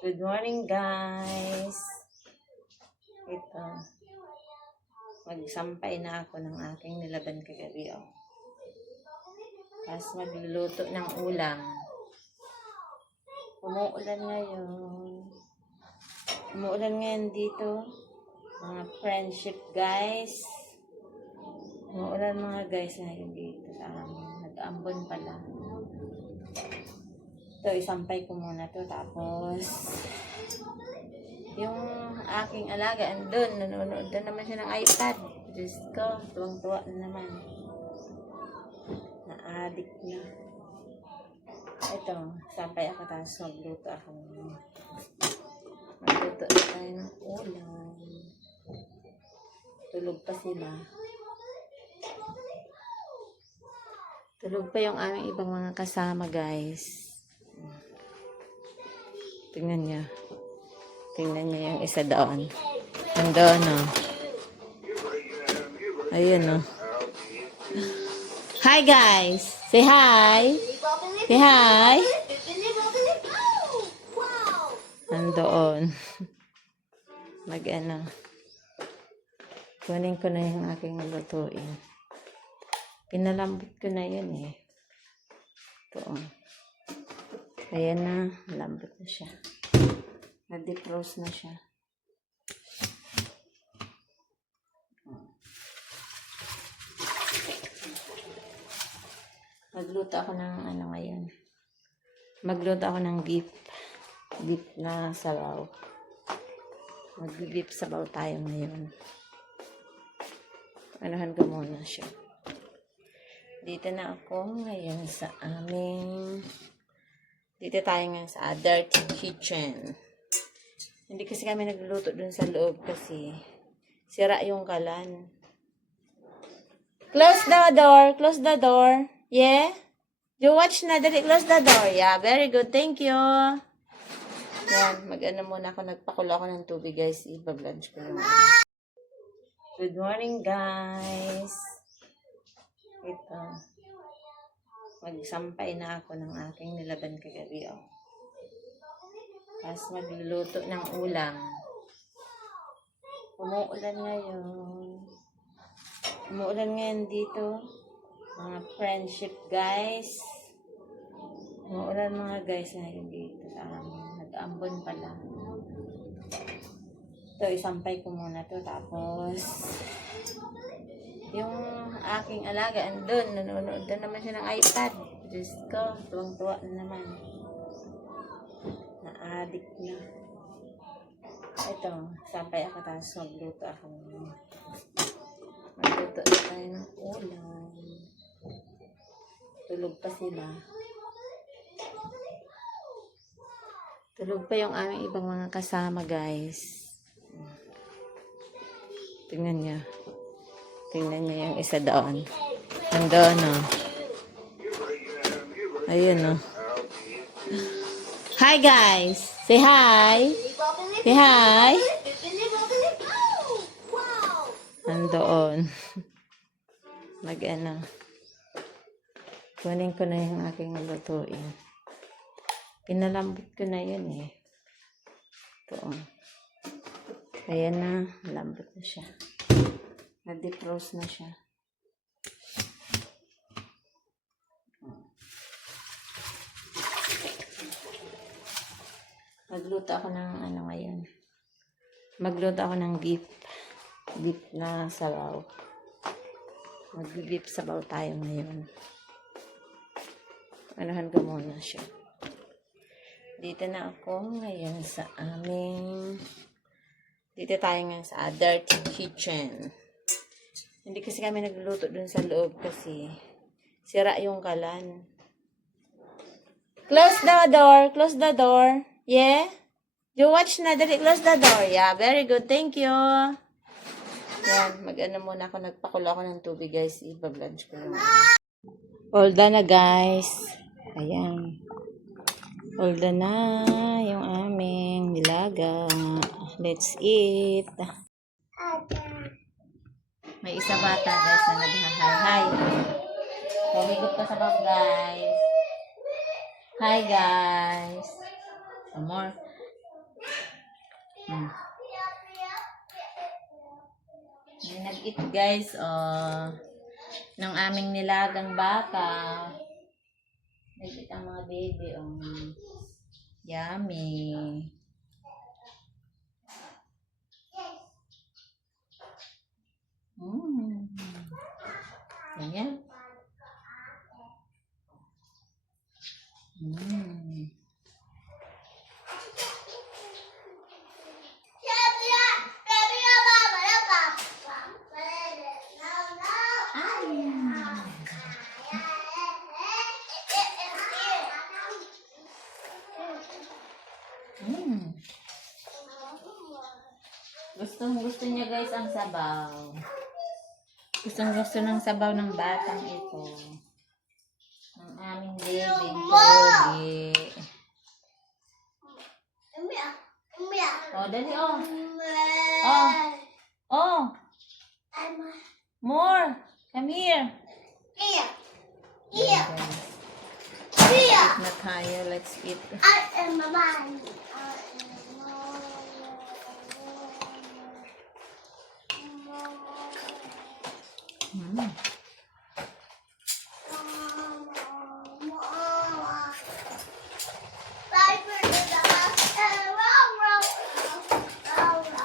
Good morning, guys. Ito, magsampay na ako ng aking nilaban kagabi, oh. Tapos magluluto ng ulam. Umuulan ngayon. Umuulan ngayon dito. Mga friendship, guys. Umuulan mga guys ngayon dito sa amin. Nag-ambon pala. Ito, isampay ko muna to. Tapos, yung aking alaga andun, nanonood na naman siya ng iPad. Diyos ko, tuwang-tuwa na naman. Na-addict na. Ito, sampay ako tapos magluto ako. Magluto na tayo ng ulam. Tulog pa sila. Tulog pa yung aming ibang mga kasama, guys. Tingnan niya. Tingnan niya yung isa doon. Nandoon, oh. Ayun, oh. Hi, guys! Say hi! Say hi! Nandoon. Mag-ano. Kunin ko na yung aking lutuin. Pinalambot ko na yun, eh. Ito, oh. Ayan na. Lambot na siya. Na-defrost na siya. Magluto ako ng ano ngayon. Magluto ako ng beef. Beef na sabaw. Mag-beef sabaw tayo ngayon. Anahan ko muna siya. Dito na ako ngayon sa aming... Dito tayo ngayon sa dirty kitchen. Hindi kasi kami nagluluto dun sa loob kasi sira yung kalan. Close the door. Close the door. Yeah? You watch na. Dali, close the door. Yeah, very good. Thank you. Yan. Mag-ano muna ako. Nagpakulo ako ng tubig, guys. Iba-vlog ko naman. Good morning, guys. Ito. Magsampay na ako ng aking nilaban kagabi, oh. Tapos magluluto ng ulam. Umuulan ngayon. Umuulan ngayon dito. Mga friendship, guys. Umuulan mga guys ngayon dito sa amin. Nag-ambon pala. Ito, isampay ko muna to. Tapos, yung aking alaga andun, nanonood na naman siya ng iPad. Diyos ko, tuwang-tuwa na naman. Na-addict na. Ito, sampay ako tapos magluto ako. Magluto na tayo ng ulam. Tulog pa sila. Tulog pa yung aming ibang mga kasama, guys. Tingnan niya. Tingnan niya yung isa doon. Nandoon, oh. Ayun, oh. Hi, guys! Say hi! Say hi! Nandoon. Mag-ano. Kunin ko na yung aking lutuin. Pinalambot ko na yun, eh. Ito, oh. Ayan na. Lambot na siya. Na-defrost na siya. Magluto ako ng ano ngayon. Magluto ako ng beef. Beef na sabaw. Mag-beef sabaw tayo ngayon. Anahan ko muna siya. Dito na ako ngayon sa aming... Dito tayo ngayon sa dirty kitchen. Hindi kasi kami nagluluto dun sa loob kasi sira yung kalan. Close the door. Close the door. Yeah? You watch na. Dali, close the door. Yeah, very good. Thank you. Yan. Mag-ano muna ako. Nagpakulo ako ng tubig, guys. Iba-vlog ko naman. All done na, guys. Ayan. All done na yung aming nilaga. Let's eat. May isa bata, guys, na nag-hi. Humigot pa sa bab, guys. Hi, guys. Some more. Hmm. May nag-eat guys, ng aming nilagang baka. Nag-eat ang mga baby, Yummy. Mm. Ganyan. Mm. Mm. Gusto niya guys ang sabaw. Gusto ng sabaw ng batang ito. Ang aming baby pogi. Oh, dali Oh. Oh. More. Come here. Here. Eat na tayo. Let's eat. Mm.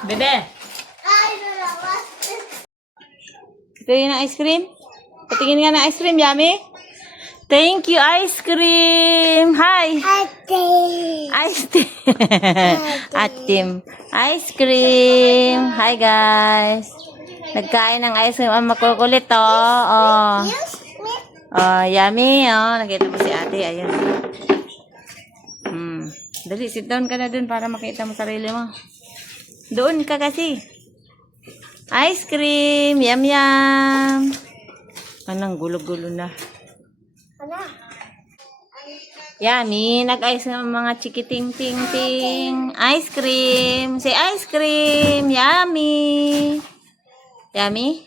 Bebe. Ito yung ice cream. Patingin nga ng ice cream, Yummy. Thank you, ice cream. Hi. Ice cream. Atim. Ice cream. Hi, guys. Nagkain ng ice cream. Ang makukulit, Oh. Oh, Yummy. Oh, nakita mo si ate. Ayun. Dali, sit down ka na dun para makita mo sarili mo. Doon ka kasi. Ice cream. Yum, yum. Anong gulo-gulo na. Yummy. Nag-ice ng mga chikiting-ting-ting. Ice cream. Say ice cream. Yummy. Yummy?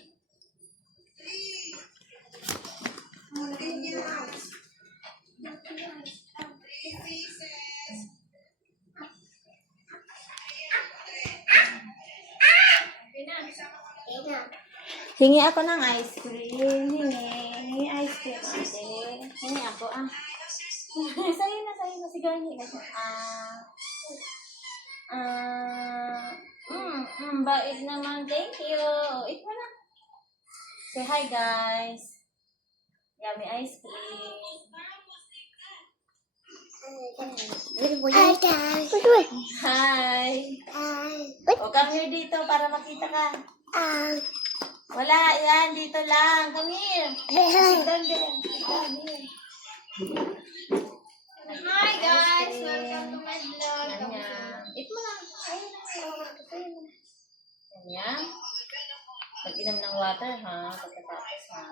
Hingi ako ng ice cream. Hingi ice cream. Ate. Hingi ako, Sa'yo na. Sige, hingi ka. Bait naman. Thank you. Eat mo na. Say hi, guys. Yummy ice cream. Hi. O, come here dito para makita ka. Wala, yan. Dito lang. Come here. Sit down there. Hi, guys. Welcome to my vlog. Eat mo lang. Ayun na. Ganyan. Pag-inom ng water, ha? Pagkatapos, ha?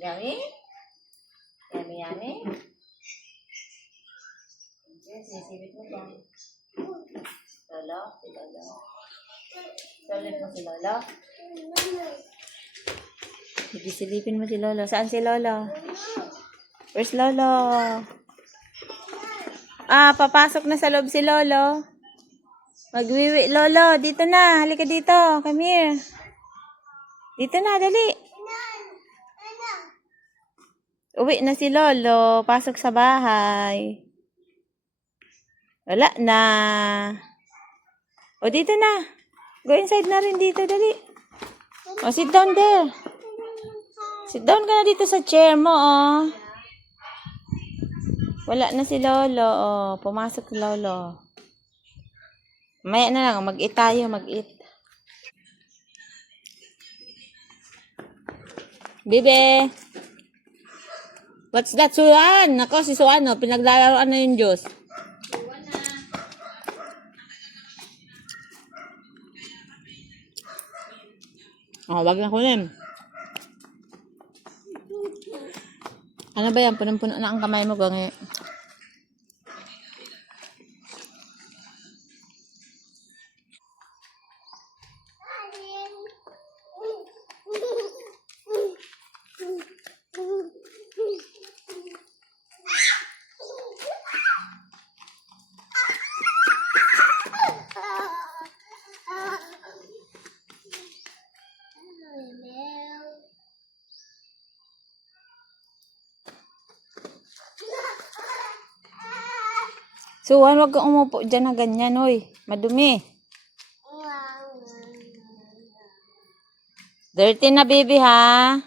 Yummy? Yummy? Sisibit mo ba? Lolo? Si Lolo? Sulit mo si Lolo? Sige, silipin mo si Lolo. Saan si Lolo? Where's Lolo? Papasok na sa loob si Lolo. Magwiwi, Lolo. Dito na. Halika dito. Come here. Dito na, dali. Uwi na si Lolo. Pasok sa bahay. Wala na. O, dito na. Go inside na rin dito, dali. O, sit down there. Sit down ka na dito sa chair mo, Wala na si Lolo, Pumasok si Lolo. Maya na lang, mag-eat tayo, mag-eat. Bibe! What's that, Suan? Nako, si Suan, pinaglalaroan na yung Diyos. Wag na kunin. Ano ba yan? Punong-puno na ang kamay mo, gangi. So, wag kang umupo dyan na ganyan, oy. Madumi. Dirty na, baby, ha?